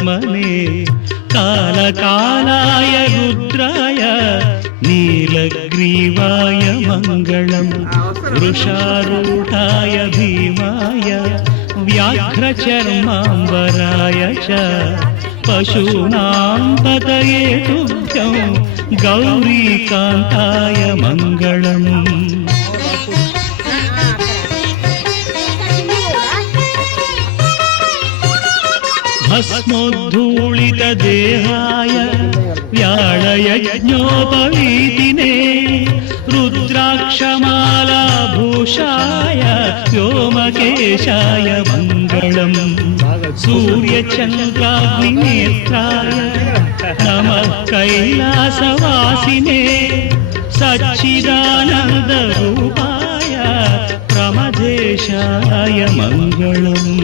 पद्मने कालकालाय रुद्राय नीलग्रीवाय मङ्गलम् वृषारूढाय भीमाय व्याघ्रचर्माम्बराय च पशूनां पतये तुभ्यं गौरीकान्ताय मङ्गलम् भस्मोद्धूलितदेहाय व्याळयज्ञोपवीतिने रुद्राक्षमालाभूषाय व्योमकेशाय मङ्गलम् सूर्यचन्द्राग्निनेत्राय नमः कैलासवासिने सच्चिदानन्दरूपाय प्रमदेशाय मङ्गलम्